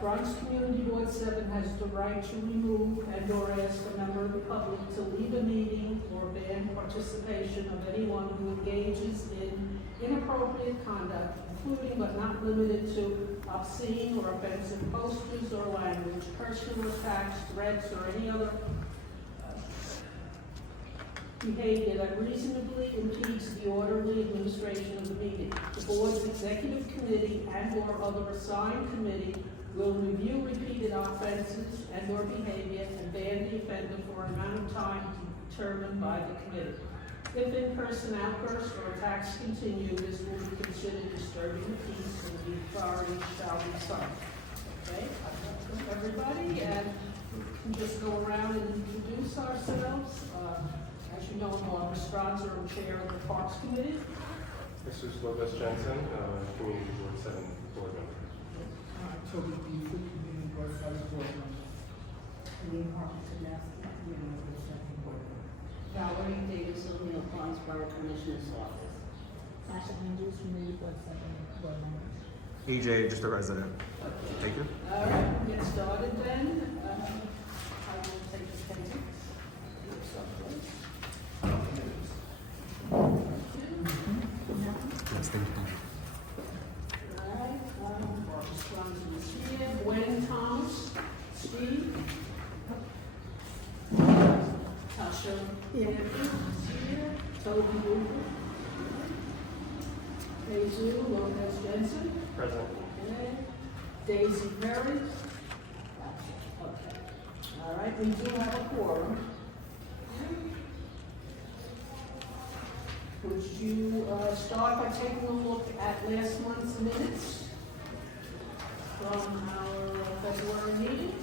Bronx Community Board 7 has the right to remove and or ask a member of the public to leave a meeting or ban participation of anyone who engages in inappropriate conduct, including but not limited to obscene or offensive posters or language, personal attacks, threats, or any other behavior that reasonably impedes the orderly administration of the meeting. The board's executive committee and or other assigned committee will review repeated offenses and or behavior and ban the offender for an amount of time determined by the committee. If in-person outbursts or attacks continue, this will be considered disturbing the peace and the authority shall be cited. Okay, welcome everybody, and we can just go around and introduce ourselves. As you know, I'm Barbara Stronzer, I'm chair of the Parks Committee. This is Lopez Jensen, Community Board 7 board member. Toby Beasley, Community Board 7 board member. Lee Harper, Community Board 7 board member. Valerie Davis O'Neill, Bronx Borough Commissioner's Office. Sasha Andrews, Community Board 7 board member. EJ, just a resident. Thank you. All right, we'll get started then. I will take attendance. Yes, thank you. All right, Barbara Stronzer is here. Gwen Thomas, Steve. Tasha Andrews is here. Toby Hoover. Jesus Lopez Jensen. Present. Okay. Daisy Perry. Okay. All right, we do have a quorum. Would you start by taking a look at last month's minutes from our February meeting?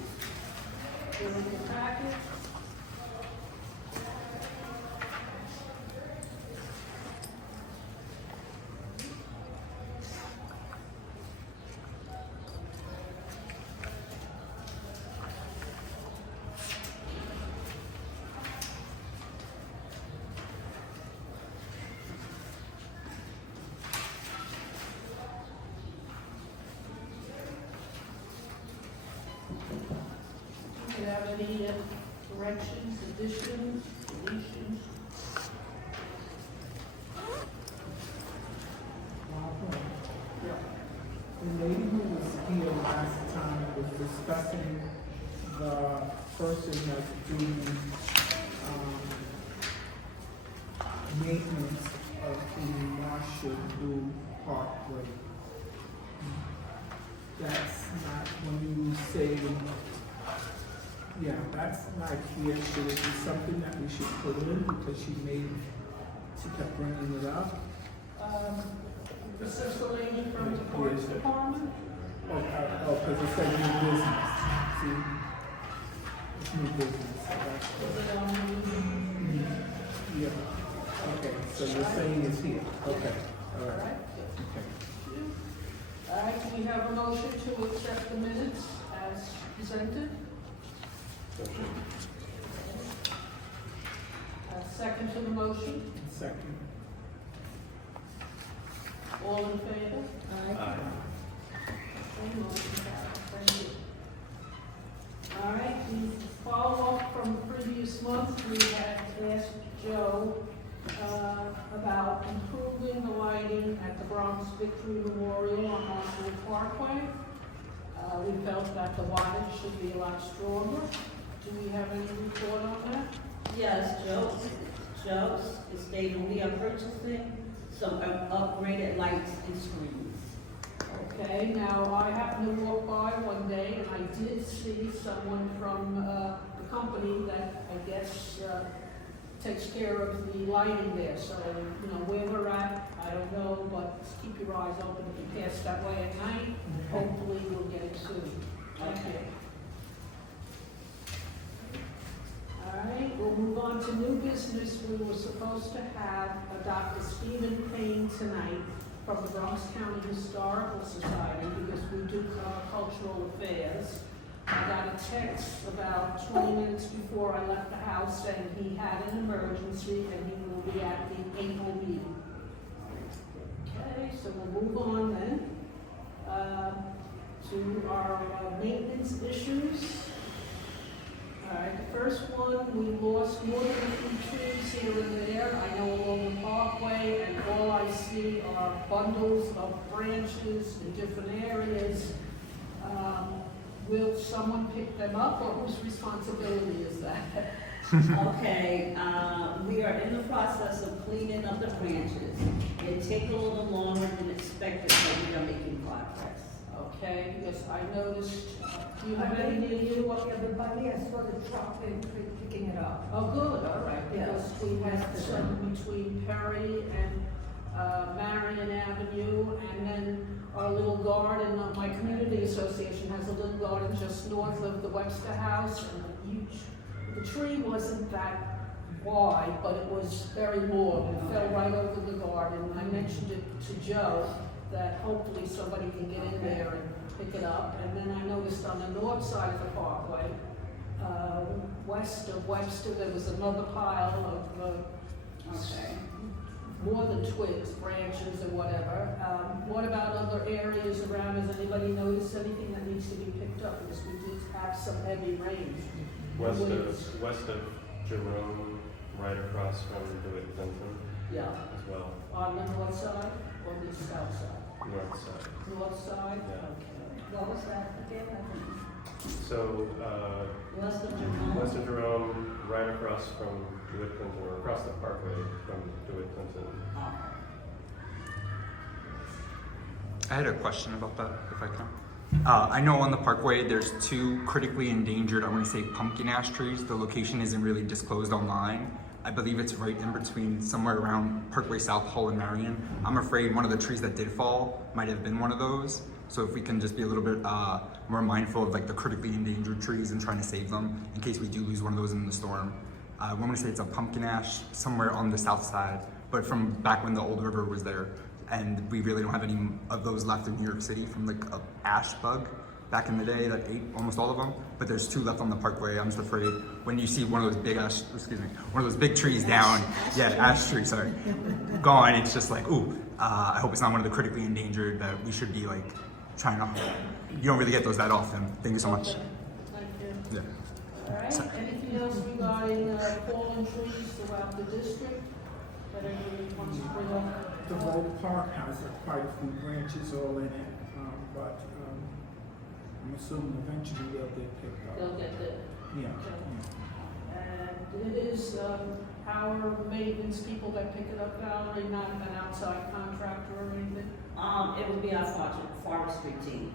They're in the packet. Do you have any corrections, additions, deletions? Barbara, Yeah. the lady who was here last time was discussing the person that's doing, maintenance of the Marshall Blue Parkway. That's not, when you say, yeah, that's not here, should it be something that we should put in, because she kept bringing it up? This is the lady from the Parks Department? Because it said new business, see? It's new business, so that's Is it on yeah, okay, so you're saying it's here, okay, all All right, right. okay. All right, do we have a motion to accept the minutes as presented? Motion. Second to the motion? Second. All in favor? Aye. Okay, motion carries. Thank you. All right, we follow up from the previous month, we had asked Joe about improving the lighting at the Bronx Victory Memorial on Marshall Parkway. We felt that the wattage should be a lot stronger. Do we have any report on that? Yes, Joe is stating we are purchasing some upgraded lights and screens. Okay, now I happened to walk by one day and I did see someone from the company that I guess takes care of the lighting there. So, you know, where we're at, I don't know, but just keep your eyes open if you pass that way at night. Hopefully we'll get it soon. Okay. All right, we'll move on to new business. We were supposed to have Dr. Stephen Payne tonight from the Bronx County Historical Society because we do cultural affairs. I got a text about 20 minutes before I left the house saying he had an emergency and he will be at the April meeting. Okay, so we'll move on then. to our maintenance issues. All right, the first one, we lost more than a few trees here and there. I know along the parkway, and all I see are bundles of branches in different areas. Will someone pick them up, or whose responsibility is that? Okay, we are in the process of cleaning up the branches. It takes a little longer than expected, but we are making progress. Okay, because I noticed, do you have any near you? Everybody, I saw the truck and picking it up. Oh, good, all right, Yeah. because we had some between Perry and Marion Avenue, and then our little garden, my community association has a little garden just north of the Webster House, and the tree wasn't that wide, but it was very long, and fell right over the garden. I mentioned it to Joe, that hopefully somebody can get in there and pick it up. And then I noticed on the north side of the parkway, west of Webster, there was another pile of Okay. more than twigs, branches, or whatever. What about other areas around? Has anybody noticed anything that needs to be picked up? Because we did have some heavy rains. West of Jerome, right across from DeWitt Clinton Yeah, as well, on the north side or the south side? north side. North side? Yeah. Okay. What was that again? I think So, West of Jerome? West of Jerome, right across from DeWitt Clinton, or across the parkway from DeWitt Clinton. I had a question about that, if I can. I know on the parkway there's two critically endangered, I want to say pumpkin ash trees. The location isn't really disclosed online. I believe it's right in between somewhere around Parkway South, Hull, and Marion. I'm afraid one of the trees that did fall might have been one of those. So if we can just be a little bit more mindful of like the critically endangered trees and trying to save them in case we do lose one of those in the storm. I want to say it's a pumpkin ash somewhere on the south side, but from back when the old river was there. And we really don't have any of those left in New York City from like a ash bug back in the day that ate almost all of them. But there's two left on the parkway. I'm just afraid when you see one of those big one of those big trees down, ash tree, sorry, gone, it's just like, ooh, I hope it's not one of the critically endangered that we should be like trying to, you don't really get those that often. Thank you so much. Okay. Thank you. Yeah. All right, anything else regarding fallen trees throughout the district that anybody wants to bring up? The whole park has quite a few branches all in it, but I'm assuming eventually they'll get picked up. They'll get the, Yeah. and it is our maintenance people that pick it up, Valerie, not an outside contractor or anything? It would be our forestry team.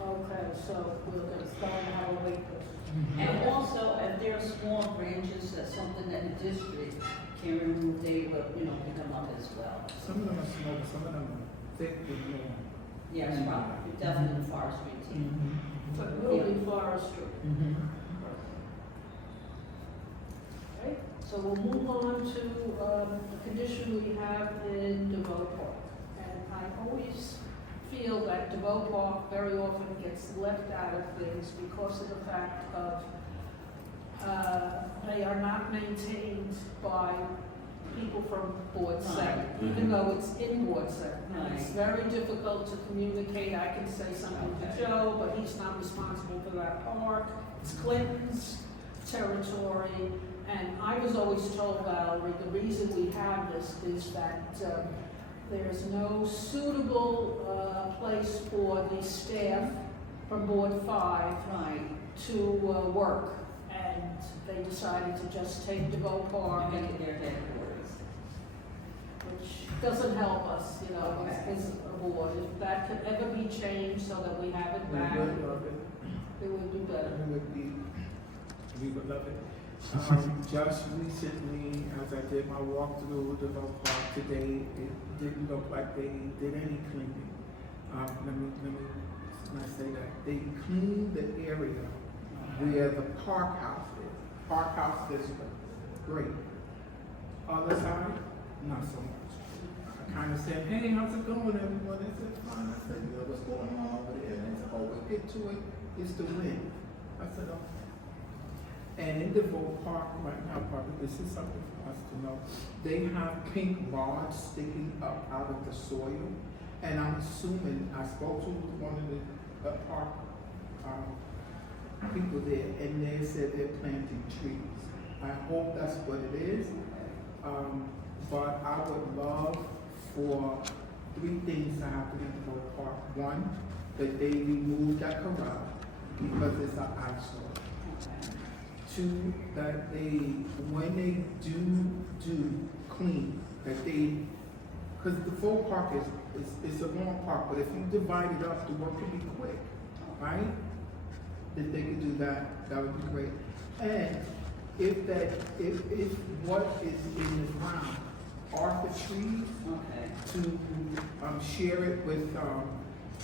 Okay, so we're gonna start our wait list. And also, if there are small branches, that's something that the district can remove, they would, pick them up as well. Some of them are small, but some of them are thick with more. Yes, right, definitely the forestry team. But really forestry. Okay, so we'll move on to the condition we have in DeVoe Park. And I always feel that DeVoe Park very often gets left out of things because of the fact of they are not maintained by people from Board 7, even though it's in Board 7. And it's very difficult to communicate. I can say something to Joe, but he's not responsible for that park. It's Clinton's territory. And I was always told, Valerie, the reason we have this is that there's no suitable place for the staff from Board 5 to work. And they decided to just take DeVoe Park, Make it their headquarters. which doesn't help us, as a board. If that could ever be changed so that we have it back, We would love it. it would be better. We would love it. Just recently, as I did my walkthrough of the park today, it didn't look like they did any cleaning. Let me not say that. They cleaned the area where the park house is. Park house district, great. Other side, not so much. I kind of said, hey, how's it going, everyone? They said, fine. I said, yeah, what's going on over there? And they said, oh, we'll get to it. It's the wind. I said, okay. And in DeVoe Park right now, probably this is something for us to know. They have pink rods sticking up out of the soil. And I'm assuming, I spoke to one of the park, people there, and they said they're planting trees. I hope that's what it is. But I would love for 3 things to happen in the Borough Park. One, that they remove that corral because it's an eyesore. 2, that they, when they do clean, that they, because the full park is a long park, but if you divide it up, the work can be quick, right? If they could do that, that would be great. And if what is in the ground are the trees, Okay. to share it with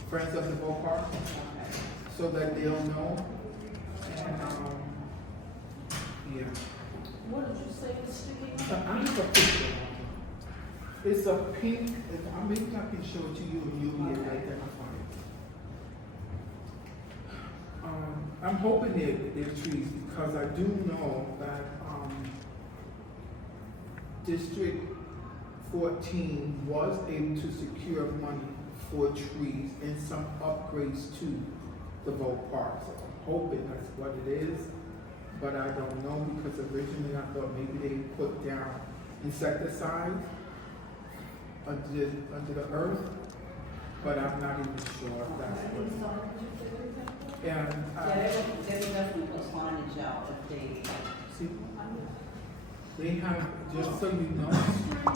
Friends of the Borough Park, Okay. so that they'll know. And yeah, What did you say is sticking up? I have a picture. It's a pink. Maybe I can show it to you and you'll be able to identify it. I'm hoping they're trees because I do know that District 14 was able to secure money for trees and some upgrades to the Vogue Park. So I'm hoping that's what it is, but I don't know because originally I thought maybe they put down insecticide under the earth, but I'm not even sure if that's what it is. And Yeah, they would definitely put signage out if they, see, they have, just so you know,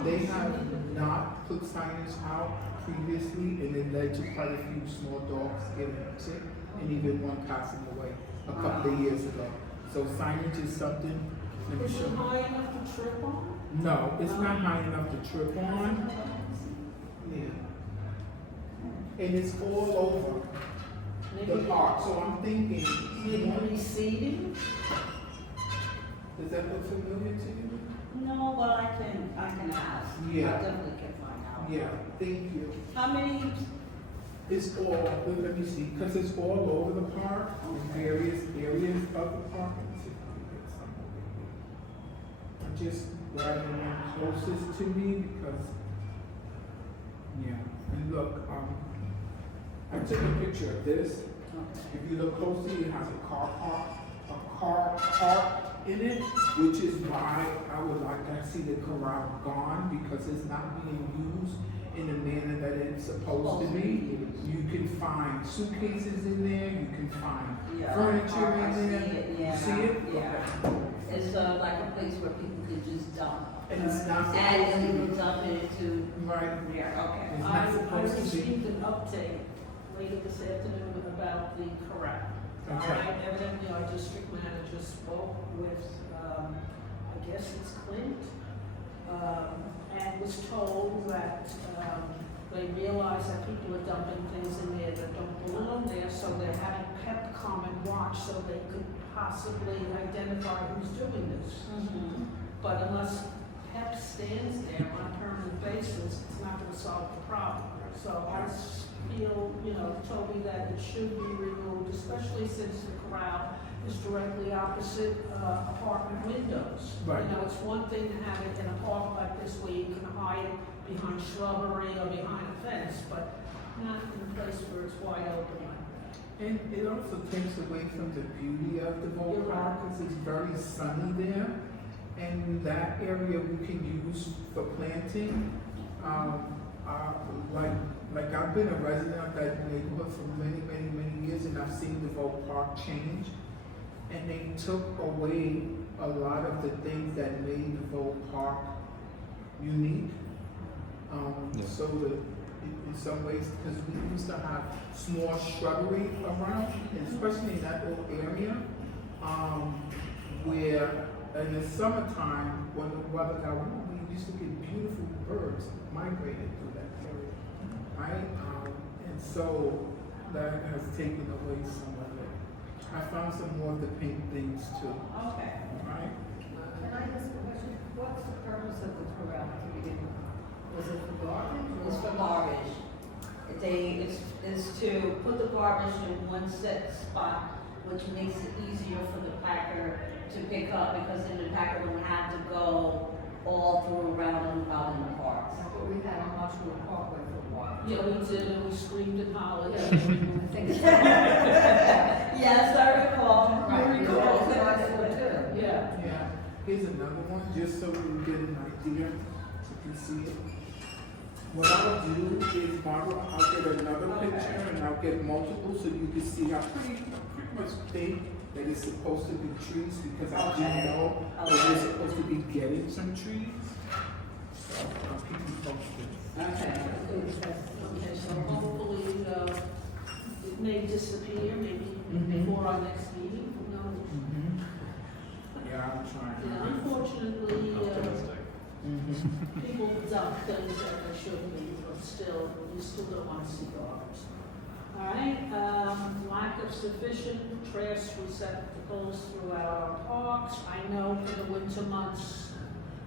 they have not put signage out previously, and it led to quite a few small dogs getting sick, and even one passing away a couple of years ago. So signage is something. Let me Is show it you. high enough to trip on? No, it's not high enough to trip on. Yeah. And it's all over the Maybe, park, so I'm thinking, maybe receding? does that look familiar to you? no, but I can ask. Yeah. I definitely can find out. Yeah, thank you. How many, It's all, let me see, because it's all over the park, in various areas of the park. Let me see if I can get some over here. I'm just grabbing the one closest to me because, yeah, and look, I took a picture of this. If you look closely, it has a car park in it, which is why I would like to see the corral gone because it's not being used in the manner that it's supposed to be. You can find suitcases in there, you can find yeah. furniture I in see there. it, yeah. You see it? Yeah. It's like a place where people can just dump. And it's not And supposed to then be. you dump it into, Right. yeah, okay. It's I not supposed to be. received an update later this afternoon about the corral. Okay. Evidently, our district manager spoke with, I guess it's Clint, and was told that, they realized that people are dumping things in there that don't belong there, so they're having PEP come and watch so they could possibly identify who's doing this. Mhm. But unless PEP stands there on a permanent basis, it's not gonna solve the problem. So I feel, Toby, that it should be removed, especially since the corral is directly opposite, apartment windows. Right. It's one thing to have it in a park like this where you can hide behind shrubbery or behind a fence, but not in a place where it's wide open like that. And it also takes away from the beauty of the Vogue You're Park right. because it's very sunny there. And that area we can use for planting. Like I've been a resident of that neighborhood for many, many, many years and I've seen the Vogue Park change. And they took away a lot of the things that made the Vogue Park unique. Yeah. So in some ways, because we used to have small shrubbery around, and especially in that little area, where in the summertime, when the weather got warm, we used to get beautiful birds migrating through that area, right? And so that has taken away some of it. I found some more of the pink things too, Okay. right? Can I ask a question? What's the purpose of the corral to begin with? Was it for garbage? It's for garbage. It's to put the garbage in one set spot, which makes it easier for the packer to pick up, because then the packer don't have to go all through around and out in the parks. That's what we had on Marshall Parkway for a walk. Yeah, we did, and we screamed and hollered. Yeah, I think so. Yes, I recall. Right, yeah, that was wonderful too. Yeah. Yeah, here's another one, just so you get an idea, so you can see it. What I'll do is, Barbara, I'll get another picture and I'll get multiple so you can see how pretty much think that it's supposed to be trees, because I do Okay. know that Okay. we're supposed to be getting some trees. So I'll keep you posted. Okay. Okay, so hopefully, it may disappear, maybe Mhm. before our next meeting, who knows? Yeah, I'm trying. Yeah, unfortunately, Optimistic. people dump things that they shouldn't be, but still, we still don't want to see garbage. All right, lack of sufficient trash receptacles throughout our parks. I know for the winter months,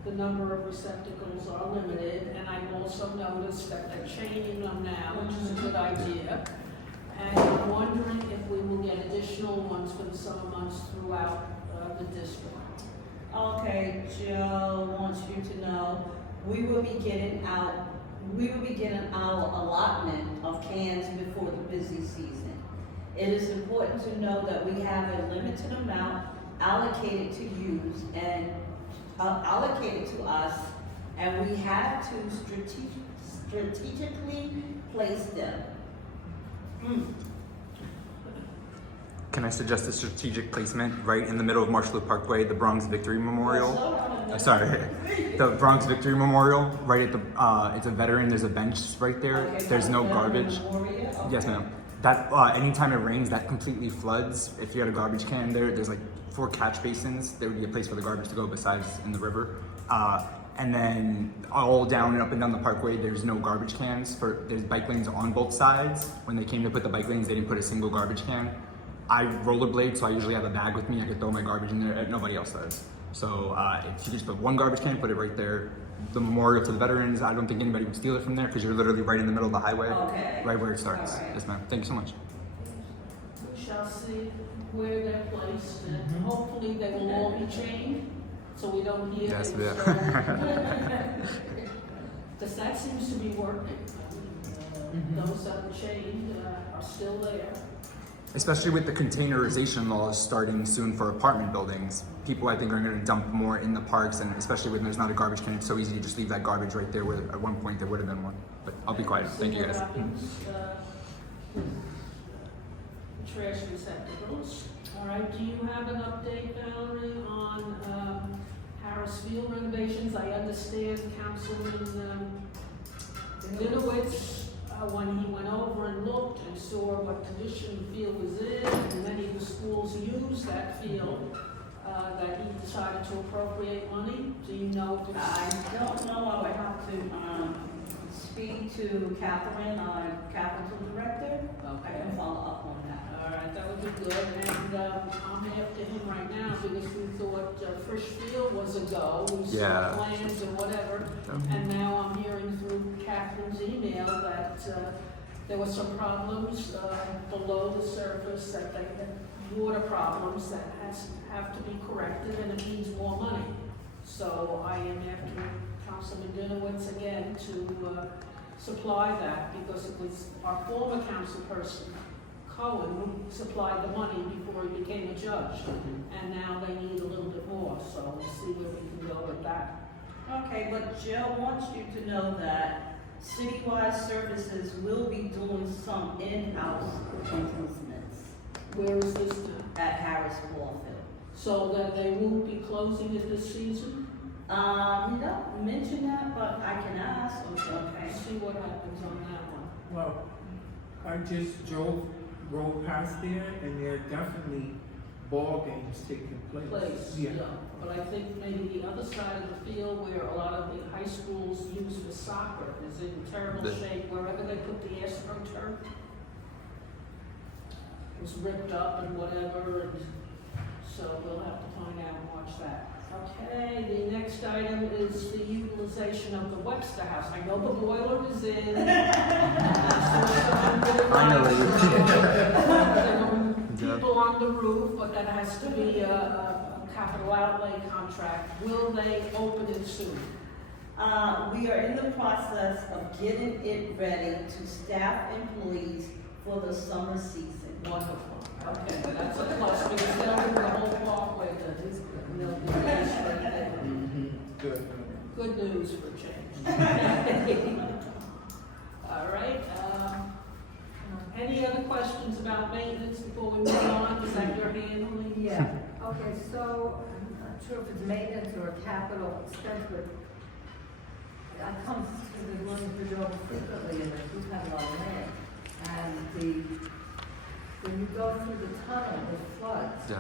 the number of receptacles are limited, and I've also noticed that they're changing them now, which is a good idea. And I'm wondering if we will get additional ones for the summer months throughout the district. Okay, Joe wants you to know, we will be getting our allotment of cans before the busy season. It is important to know that we have a limited amount allocated to use and allocated to us, and we have to strategically place them. Can I suggest a strategic placement right in the middle of Marshall Parkway, the Bronx Victory Memorial? Sorry, the Bronx Victory Memorial, right at the, it's a veteran, there's a bench right there. Okay, There's no so garbage. Memorial, okay. Yes, ma'am. That, anytime it rains, that completely floods. If you had a garbage can there, there's like 4 catch basins. There would be a place for the garbage to go besides in the river. And then all down and up and down the parkway, there's no garbage cans. There's bike lanes on both sides. When they came to put the bike lanes, they didn't put a single garbage can. I rollerblade, so I usually have a bag with me. I could throw my garbage in there. Nobody else does. So if you just put one garbage can, put it right there. The memorial to the veterans, I don't think anybody would steal it from there because you're literally right in the middle of the highway, Okay. right where it starts. All right. Yes, ma'am. Thank you so much. We shall see where they're placed, and hopefully they will all be chained, so we don't hear Yes, them. yeah. Because that seems to be working. Those that are chained are still there. Especially with the containerization laws starting soon for apartment buildings, people I think are going to dump more in the parks, and especially when there's not a garbage can, it's so easy to just leave that garbage right there where at one point there would have been one. But I'll be quiet. Thank you See guys. what happens, with the trash receptacles. All right, do you have an update, Valerie, on Harris Field renovations? I understand Councilman Dinowitz, when he went over and looked and saw what condition the field was in, and many of the schools use that field, that he decided to appropriate money. Do you know if I it's... don't know, I would have to, speak to Catherine, our capital director. I can follow up on that. All right, that would be good, and I'm after him right now because we thought Frisch Field was a go. We saw Yeah. plans and whatever, and now I'm hearing through Catherine's email that there were some problems below the surface, that they had water problems that have to be corrected, and it needs more money. So I am after Councilman Dinowitz again to supply that, because it was our former council person, Cohen, who supplied the money before he became a judge. And now they need a little bit more, so we'll see where we can go with that. Okay, but Jill wants you to know that citywide services will be doing some in-house improvements Where is this now? at Harris Ball Field. So that they won't be closing it this season? You don't mention that, but I can ask, okay. See what happens on that one. Well, I just rode past there, and there are definitely ball games taking place. Yeah. But I think maybe the other side of the field where a lot of the high schools use for soccer is in terrible shape, wherever they put the AstroTurf. It was ripped up and whatever, and so we'll have to find out and watch that. Okay, the next item is the utilization of the Webster House. I know the boiler is in. People on the roof, but that has to be a capital outlay contract. Will they open it soon? We are in the process of getting it ready to staff employees for the summer season. Wonderful. Okay, that's a plus, because then the whole parkway, they'll be nice right there. Good. Good news for change. All right, any other questions about maintenance before we move on? Is that your handling? Yeah, okay, so I'm not sure if it's maintenance or a capital expense, but I come to the Williamsburg Job frequently, and they do have a lot of land. And when you go through the tunnel, it floods. Yeah.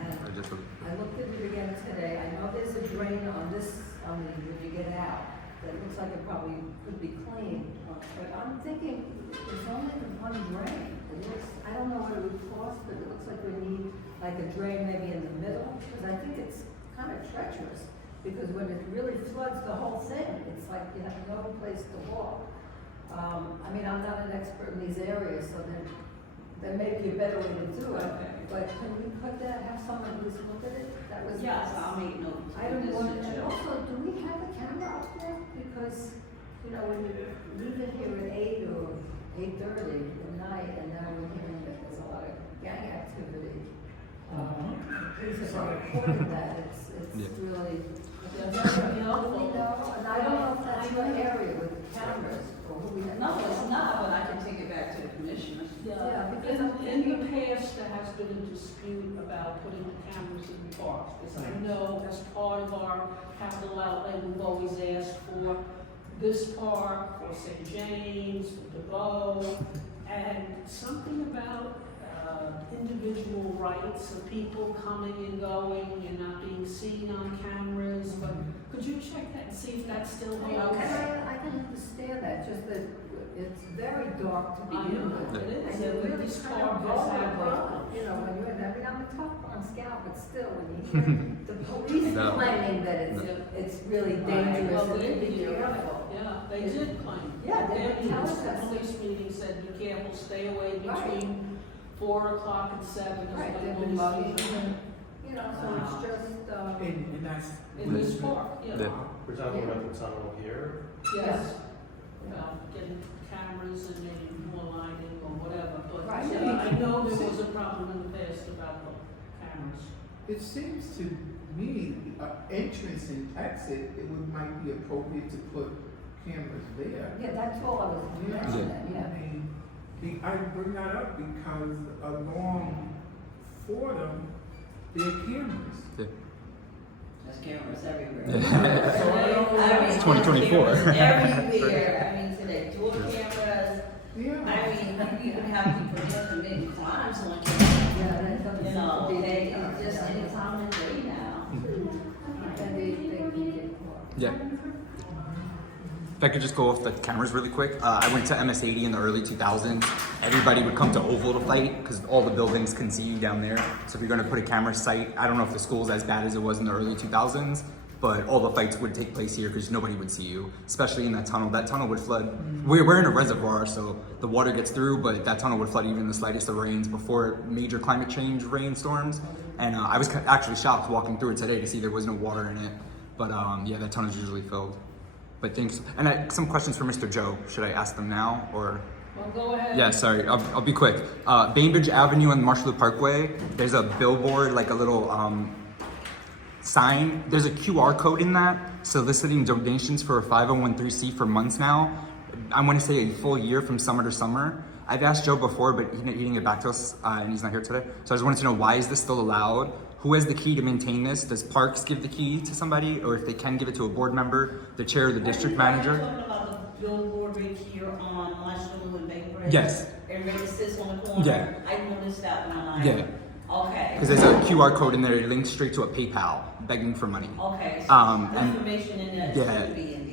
And I just, I looked at it again today. I know there's a drain on this, when you get out, that looks like it probably could be cleaned. But I'm thinking, there's only the one drain. It looks, I don't know what it would cost, but it looks like we need like a drain maybe in the middle, because I think it's kind of treacherous. Because when it really floods the whole thing, it's like you have no place to walk. I mean, I'm not an expert in these areas, so there may be a better way to do it. Okay. But can we put that, have someone who's look at it? That was. Yes, I'll make notes. Item one, and also, do we have a camera up there? Because, when you leave it here at 8 or 8:30 at night, and now we're hearing that there's a lot of gang activity. Police have reported that, it's Yeah. really. That's very helpful. And I don't know if that's your area with cameras, or who we have. No, it's not, but I can take it back to the commissioners. Yeah, because In the past, there has been a dispute about putting the cameras in the parks, because I know as part of our capital outlay, we've always asked for this park, for St. James, for DeVoe, and something about individual rights of people coming and going and not being seen on cameras, but could you check that and see if that's still the Okay, I can understand that, just that it's very dark to I begin know, with. it is. And you really This kind park of has go had and that. run, when you're in, I'm a tough on scout, but still, when you hear the police No. claiming that it's really dangerous, Well, and they to be did. careful. Yeah, they did claim. Yeah, they Their were telling meetings, the us. police meeting said, be careful, stay away Right. between 4 o'clock and 7 is Right, when they've police been bugging, meetings. so it's just, And that's. In this park, yeah. Yeah. We're talking about the tunnel here. Yes. About getting cameras and maybe more lighting or whatever, but Right. I know there was a problem in the past about the cameras. It seems to me, entrance and exit, might be appropriate to put cameras there. yeah, that's all I was mentioning, yeah. I mean, I bring that up because along Fordham, there are cameras. yeah. There's cameras everywhere. Yeah. So I don't know. I mean, It's 2024. there's cameras everywhere. I mean, today, door cameras. Yeah. I mean, you even have people just committing crimes on camera. Yeah, that doesn't You seem know, to be. they, just any time of day now. And they can get caught. Yeah. If I could just go off the cameras really quick. I went to MS-80 in the early 2000s. Everybody would come to Oval to fight because all the buildings can see you down there. So if you're going to put a camera site, I don't know if the school's as bad as it was in the early 2000s, but all the fights would take place here because nobody would see you, especially in that tunnel. That tunnel would flood. We're in a reservoir, so the water gets through, but that tunnel would flood even in the slightest of rains before major climate change rainstorms. And I was actually shocked walking through it today to see there was no water in it. But yeah, that tunnel's usually filled. But thanks. And some questions for Mr. Joe. Should I ask them now or? Well, go ahead. Yeah, sorry, I'll be quick. Bainbridge Avenue and Marshall Loop Parkway, there's a billboard, like a little sign. There's a QR code in that soliciting donations for a 501(c) for months now. I want to say a full year from summer to summer. I've asked Joe before, but he didn't get back to us, and he's not here today. So I just wanted to know, why is this still allowed? Who has the key to maintain this? Does Parks give the key to somebody, or if they can give it to a board member, the chair or the district manager? Are you talking about the billboard right here on Marshall and Bainbridge? Yes. And where it sits on the corner? Yeah. I noticed that when I. Yeah. Okay. Because there's a QR code in there, it links straight to a PayPal, begging for money. Okay, so and- information in that Yeah, should be in there.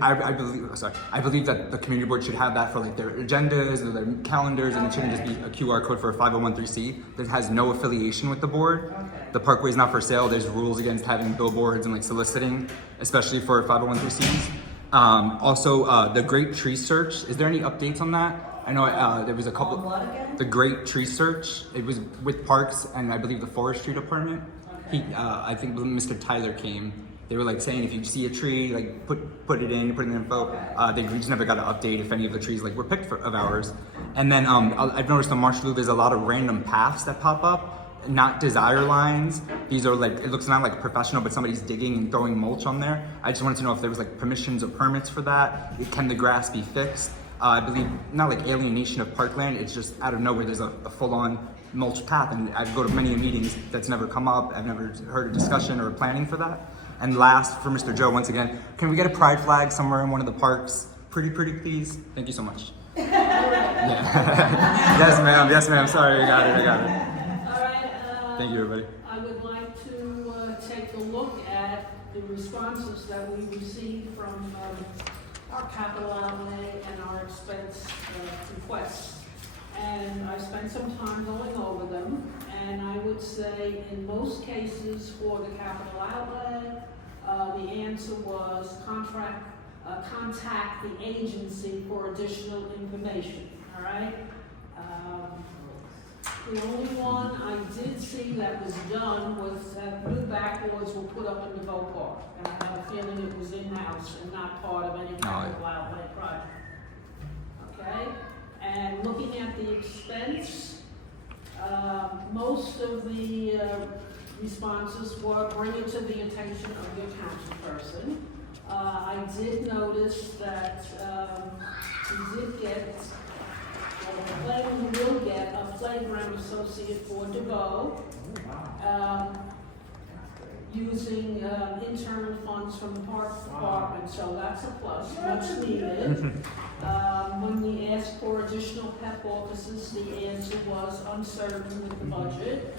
I believe that the community board should have that for like their agendas or their calendars, and it shouldn't just be a QR code for a 501(c) that has no affiliation with the board. Okay. The parkway is not for sale. There's rules against having billboards and like soliciting, especially for 501(c)s. Also, the Great Tree Search. Is there any updates on that? I know there was a couple. On what again? The Great Tree Search. It was with Parks and I believe the Forestry Department. Okay. I think Mr. Tyler came They were like saying if you see a tree, like put it in the info. They just never got an update if any of the trees like were picked of ours. And then I've noticed on Marshall there's a lot of random paths that pop up, not desire lines. These are like, it looks not like professional, but somebody's digging and throwing mulch on there. I just wanted to know if there was like permissions or permits for that. Can the grass be fixed? I believe not like alienation of parkland. It's just out of nowhere there's a full-on mulch path, and I go to many meetings that's never come up. I've never heard a discussion or a planning for that. And last, for Mr. Joe, once again, can we get a pride flag somewhere in one of the parks? Pretty, please. Thank you so much. Yeah. Yes, ma'am. Sorry, I got it. All right. Thank you, everybody. I would like to take a look at the responses that we received from our capital outlay and our expense requests. And I spent some time going over them, and I would say in most cases for the capital outlay, the answer was contact the agency for additional information, all right? The only one I did see that was done was that new backboards were put up in the Bow Park, and I have a feeling it was in-house and not part of any capital outlay project, okay? And looking at the expense, most of the responses were bring it to the attention of your council person. I did notice that you did get, you will get a playground associate for DeVoe, using internal funds from the park department, so that's a plus, much needed. When we asked for additional PEP offices, the answer was uncertain with the budget.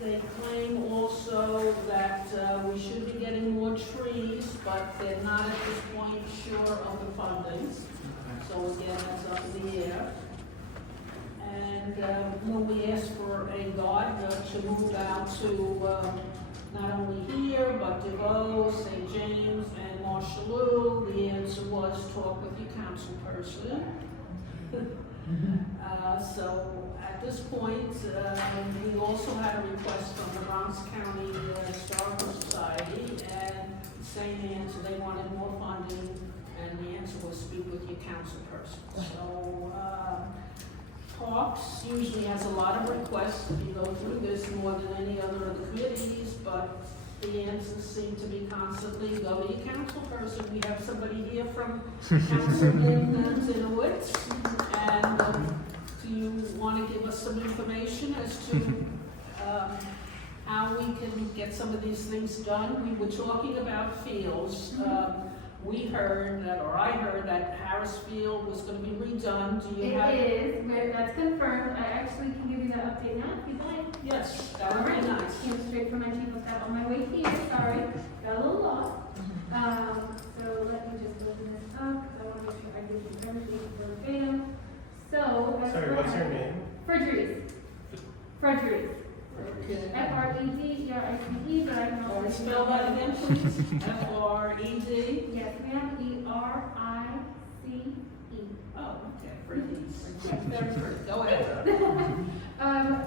They claim also that we should be getting more trees, but they're not at this point sure of the funding. So again, that's up in the air. And when we asked for a gardener to move out to not only here, but DeVoe, St. James, and Marshalloo, the answer was talk with your council person. So at this point, we also had a request from the Bronx County Historical Society, and same answer, they wanted more funding, and the answer was speak with your council person. So Parks usually has a lot of requests if you go through this more than any other of the committees, but the answers seem to be constantly go to your council person. We have somebody here from Councilman Zinowitz, and do you want to give us some information as to how we can get some of these things done? We were talking about fields. We heard that, or I heard that Harris Field was going to be redone. Do you have? It is. That's confirmed. I actually can give you that update now if you'd like. Yes, that would be nice. Came straight from my chief of staff on my way here. Sorry, got a little lost. So let me just open this up because I want to make sure I give you everything verbatim. So that's Sorry, what's your name? Frederice. Okay. F-R-E-D-R-I-C-E, but I don't know. Or spell that again, please. F-R-E-D. Yes, ma'am. E-R-I-C-E. Oh, okay, for these. Very good. Go ahead.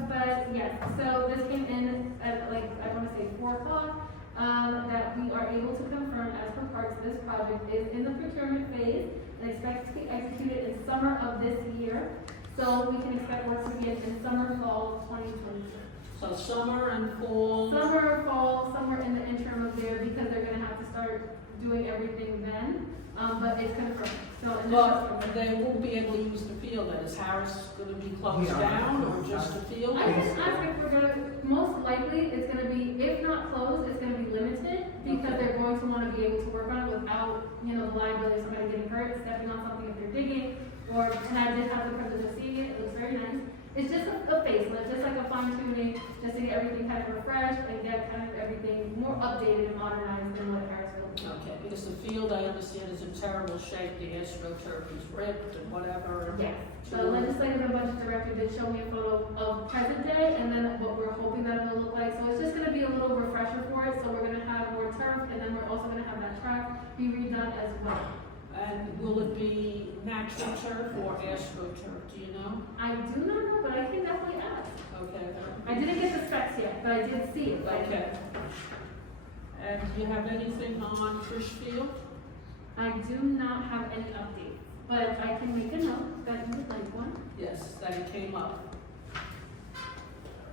But yes, so this came in at like, I want to say 4 o'clock, that we are able to confirm as per parts, this project is in the procurement phase and expects to be executed in summer of this year. So we can expect work to begin in summer, fall 2022. So summer and fall. Summer, fall, somewhere in the interim of there because they're gonna have to start doing everything then. But it's confirmed. So But they won't be able to use the field then. Is Harris going to be closed down or just the field? I can ask if we're gonna, most likely it's gonna be, if not closed, it's gonna be limited because they're going to wanna be able to work on it without, you know, the liability of somebody getting hurt, stepping on something if they're digging, or, and I did have the privilege of seeing it, it looks very nice. It's just a facelift, just like a fine tuning, just to get everything kind of refreshed and get kind of everything more updated and modernized than what Harrisville is. Okay, because the field, I understand, is in terrible shape. The astroturf is ripped and whatever. Yeah, the legislative and budget director did show me a photo of present day and then what we're hoping that it will look like. So it's just gonna be a little refresher for it. So we're gonna have more turf and then we're also gonna have that track be redone as well. And will it be natural turf or astroturf? Do you know? I do not know, but I can definitely ask. Okay. I didn't get the specs yet, but I did see it. Okay. And do you have anything on Frischfield? I do not have any updates, but I can make a note that you would like one. Yes, that it came up.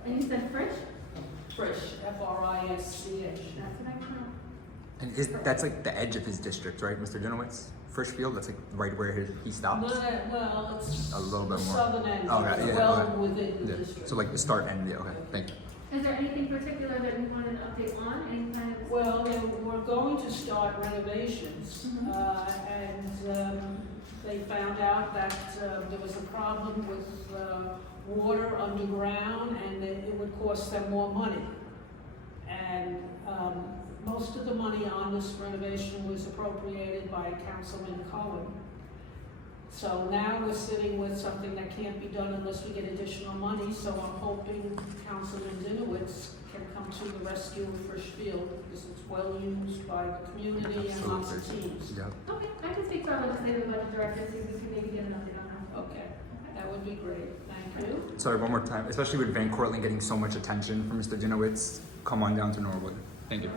And you said Frisch? Frisch, F-R-I-S-C-H. That's what I know. And that's like the edge of his district, right, Mr. Dinowitz? Frischfield, that's like right where he stops. Well, it's A little bit the more. southern end, Oh, okay, yeah, well okay. within the Yeah. district. So like the start end, yeah, okay, thank you. Is there anything particular that you wanted an update on? Any kind of? Well, we're going to start renovations, Mhm. and they found out that there was a problem with water underground, and that it would cost them more money. And most of the money on this renovation was appropriated by Councilman Cohen. So now we're sitting with something that can't be done unless we get additional money, so I'm hoping Councilman Dinowitz can come to the rescue of Frischfield, because it's well used by the community and lots of teams. Yeah. Okay, I can speak to our legislative budget director, see if we can maybe get an update on that. Okay, that would be great, thank you. Sorry, one more time, especially with Van Cortlandt getting so much attention from Mr. Dinowitz, come on down to Norwood. Thank you.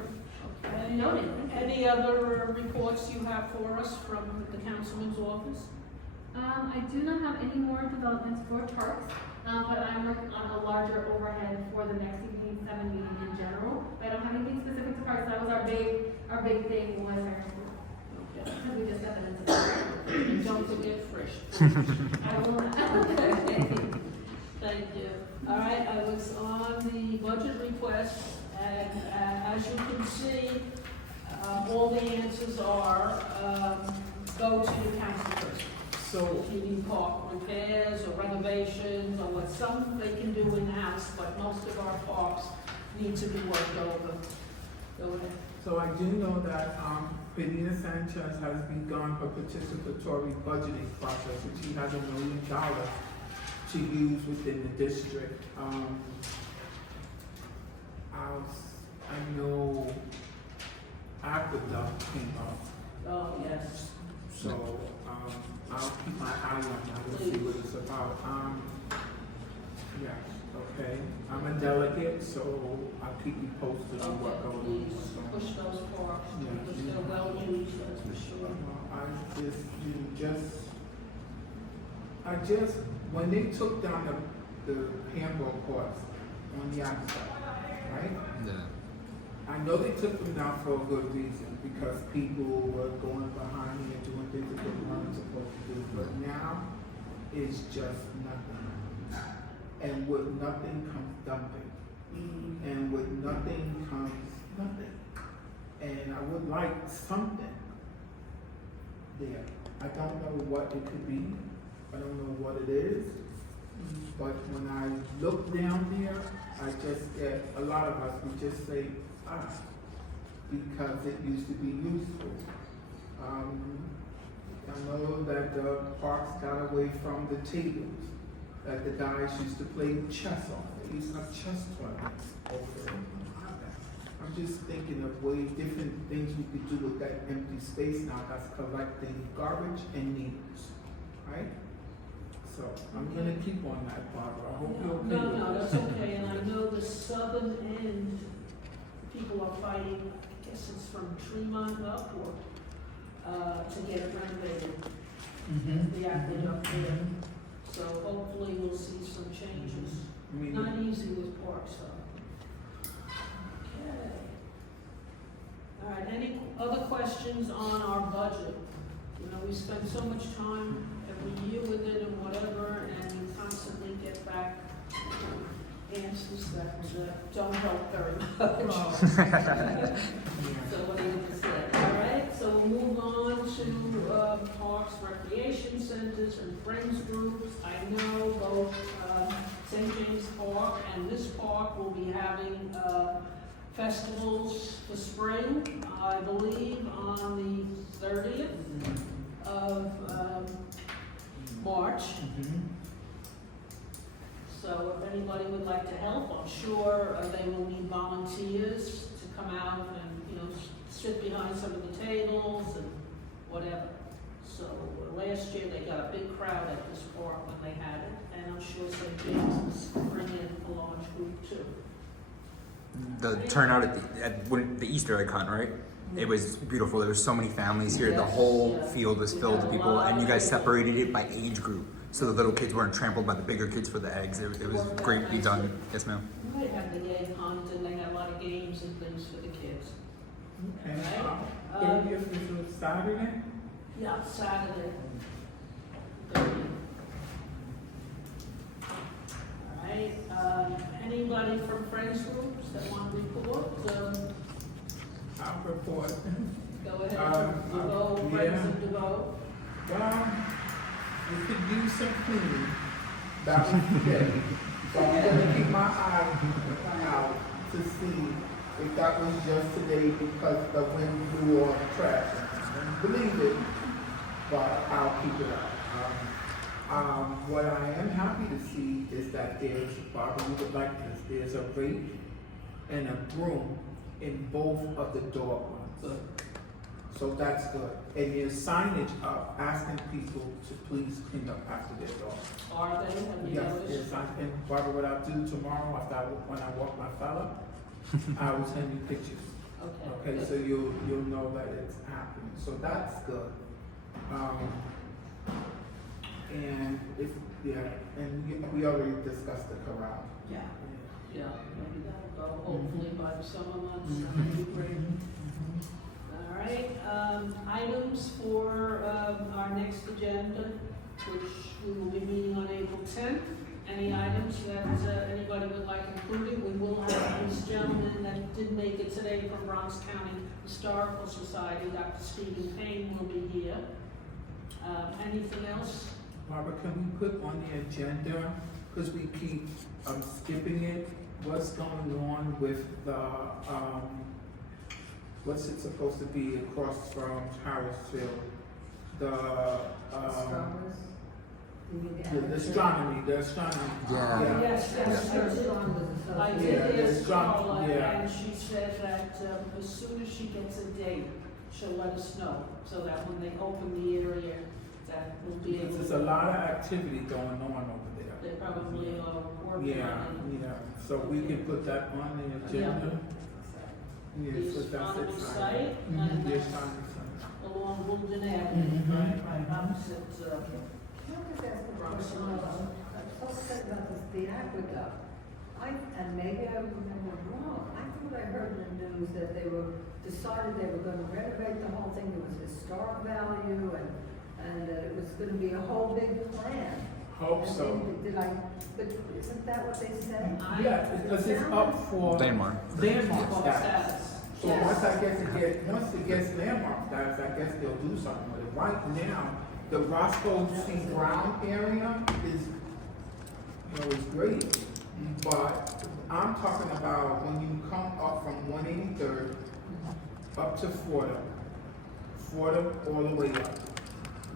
Okay. Noted. Any other reports you have for us from the councilman's office? I do not have any more developments for parks, but I'm working on a larger overhead for the next evening 7 meeting in general. But I don't have anything specific to parks. That was our big thing was Okay. we just got that into that. And don't forget Frisch. I will not. Thank you. All right, I was on the budget request, and as you can see, all the answers are, go to the council person. So, If you need park repairs or renovations or what, some they can do in-house, but most of our parks need to be worked over. Go ahead. so I do know that, Benita Sanchez has begun a participatory budgeting process, which he has $1 million to use within the district. I know Aqueduct came up, Oh, yes. so, I'll keep my eye on that and see what it's about. Yeah, okay. I'm a delegate, so I'll keep you posted on what goes Okay, on. please push those parks, Yeah. because they're well used, that's for sure. I just, when they took down the handball courts on the outside, right? Yeah. I know they took them down for a good reason, because people were going behind me and doing things that they weren't supposed to do. But now, it's just nothing. And with nothing comes dumping. And with nothing comes nothing. And I would like something there. I don't know what it could be. I don't know what it is. But when I look down there, I just get, a lot of us would just say, because it used to be useful. I know that the parks got away from the tables that the guys used to play chess on. They used to have chess tournaments over there. I'm just thinking of ways, different things we could do with that empty space now that's collecting garbage and needles, right? So I'm gonna keep on that, Barbara. I hope you're okay No, with no, this. that's okay, and I know the southern end, people are fighting, I guess it's from Tremont up, or, to get it renovated, the aqueduct there. So hopefully we'll see some changes. I mean, Not easy with parks though. Okay. All right, any other questions on our budget? You know, we spend so much time every year with it and whatever, and we constantly get back answers that don't help very much. So what do you say? All right, so we'll move on to parks, recreation centers, and friends groups. I know both St. James Park and this park will be having festivals for spring, I believe, on the 30th of March. So if anybody would like to help, I'm sure they will need volunteers to come out and, you know, sit behind some of the tables and whatever. So last year they got a big crowd at this park when they had it, and I'm sure St. James is bringing in a large group too. the turnout at the Easter egg hunt, right? It was beautiful. There were so many families here. The Yes, whole yeah. field was filled with people, and you guys separated it by age group, so the little kids weren't trampled by the bigger kids for the eggs. It was greatly done. Yes, ma'am. They have the egg hunt and they have a lot of games and things for the kids. And, Right. if this was Saturday, Yeah, Saturday. Alright, anybody from Friends groups that want to report, I'll report. go ahead, Um, DeVoe, Friends yeah. of DeVoe. Well, we could use some cleaning. That was today. So I'm gonna keep my eye out to see if that was just today because the wind blew all the trash. I don't believe it, but I'll keep it up. What I am happy to see is that there's, Barbara, you would like this, there's a rake and a broom in both of the dog runs. So that's good. And there's signage up asking people to please clean up after their dog. Are they, have you Yes, noticed? yes, and Barbara, what I'll do tomorrow after when I walk my fella, I will send you pictures. Okay, so you'll know that it's happening. So that's good. And if, and we already discussed the corral. Yeah, yeah, maybe that'll go, hopefully by the summer months, that'll be great. All right, items for, our next agenda, which we will be meeting on April 10th. Any items that, anybody would like included? We will have this gentleman that did make it today from Bronx County Historical Society, Dr. Stephen Payne will be here. Anything else? Barbara, can we put on the agenda, because we keep skipping it, what's going on with the, what's it supposed to be across from Harrisville? The, Astronomers? You mean the astronomy. Yeah. Yes, yes, I did. I Yeah, did it's ask drunk, Carla, yeah. and she said that, as soon as she gets a date, she'll let us know, so that when they open the area, that we'll be able to. There's a lot of activity going on over there. They probably are working Yeah, on it. yeah, so we can put that on the agenda. Yeah, The so that's astronomy exciting. site, Mhm, and the that's astronomy site. along Woodland Avenue, Mhm. right opposite, Can I just ask a question? I was talking about the aqueduct. And maybe I remember wrong. I thought I heard in the news that they decided they were gonna renovate the whole thing. There was historic value and it was gonna be a whole big plan. Hope And so. but isn't that what they said? Yeah, because it's up for Landmark. landmark Landmark status. status. So Yes. once it gets landmark status, I guess they'll do something with it. Right now, the Roscoe C. Brown area is, is great. But I'm talking about when you come up from 183rd up to Fordham all the way up.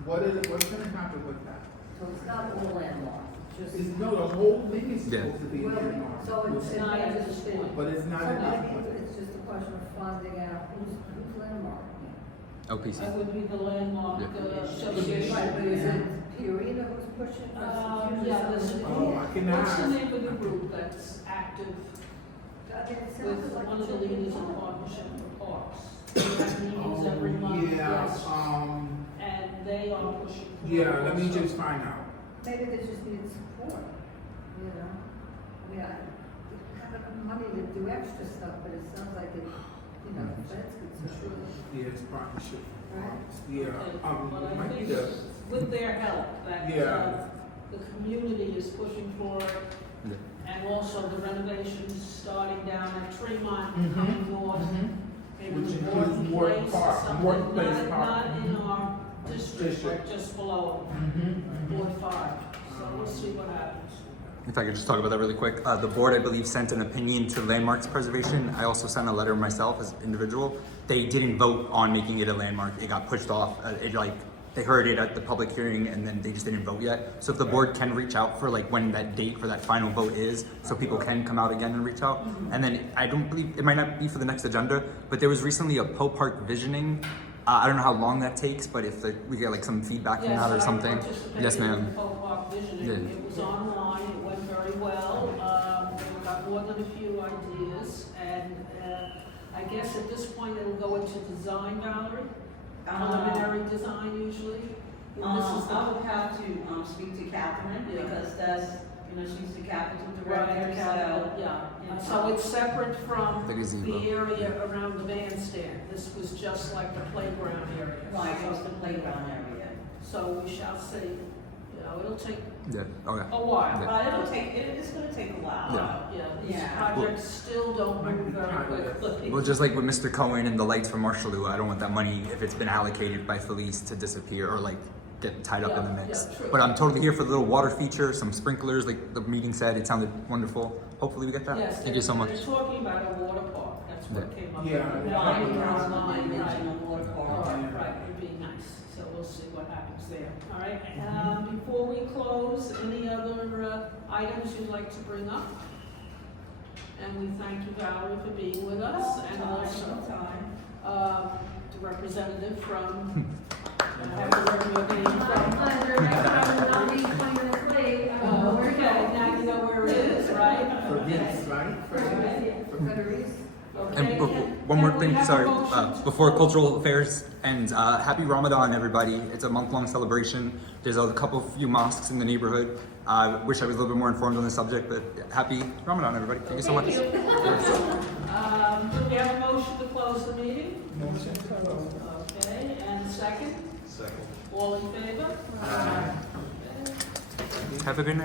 What's gonna happen with that? So it's not all landmark, just. No, the whole thing is Yeah. supposed to be Well, landmark. so it's Not not at this point. But it's not So enough. maybe it's just a question of finding out who's landmark. OPC. That would be the landmark Yeah. association. Right, but is it Purina who's pushing? Yeah, there's a Oh, I can what's the ask. name of the group that's active with one of the leaders in partnership for parks? They have meetings every month, yes, and they are pushing. for Yeah, let me also. just find out. Maybe they just need support, you know? I mean, I have enough money to do extra stuff, but it sounds like it, that's good. Yeah, it's partnership. Right. Yeah, But it I might be think the, with their help, that, Yeah. the community is pushing for it. Yeah. And also the renovations starting down at Tremont, Mhm. coming north. Maybe Which the includes Morton Morton Place, Park, something, Morton Place not, Park. not in our district, but District. just below Ward 5. So we'll see what happens. If I could just talk about that really quick. The board, I believe, sent an opinion to landmarks preservation. I also sent a letter myself as an individual. They didn't vote on making it a landmark. It got pushed off. They heard it at the public hearing and then they just didn't vote yet. So if the board can reach out for when that date for that final vote is, so people can come out again and reach out. And then I don't believe, it might not be for the next agenda, but there was recently a Poe Park visioning. I don't know how long that takes, but if we get some feedback from that or something. Yes, Yes, I participated in ma'am. the Pope Park Visioning. Yeah. It was online, it went very well. We got more than in a few ideas, and, I guess at this point it'll go into design, Valerie? Preliminary design usually? And this is the- I would have to, speak to Catherine, Yeah. because that's, she's the capital Right, director, capital, so. yeah. So it's separate from The gazebo. the area around the bandstand. This was just like the playground area. Right, so it's the playground area. So we shall see, it'll take Yeah, okay. a while. Yeah. It's gonna take a while. Yeah. These Yeah. projects still don't move very quickly. Well, just like with Mr. Cohen and the lights from Marshalloo, I don't want that money, if it's been allocated by Felice, to disappear or like get tied up in the Yeah, mix. yeah, true. But I'm totally here for the little water feature, some sprinklers, like the meeting said. It sounded wonderful. Hopefully we get that. Yes, Thank you so much. They're talking about a water park, that's what Yeah. came up. Yeah, with. yeah. Lining Yeah. around line, Mention right. a water park. Right, it'd be nice, so we'll see what happens there, all right? Before we close, any other items you'd like to bring up? And we thank you, Valerie, for being with us, and also, the representative from, I have to learn your name from. Under next time, will not be 20 minutes late. Oh, okay, now you know where it is, right? For this, right? And Okay, one more can we thing, have a sorry, motion to before close? cultural affairs ends, happy Ramadan, everybody. It's a month-long celebration. There's a few mosques in the neighborhood. I wish I was a little bit more informed on the subject, but happy Ramadan, everybody. Thank you so much. Do we have a motion to close the meeting? Motion to close. Okay, and second? Second. All in favor? Aye. Okay. Have a good night.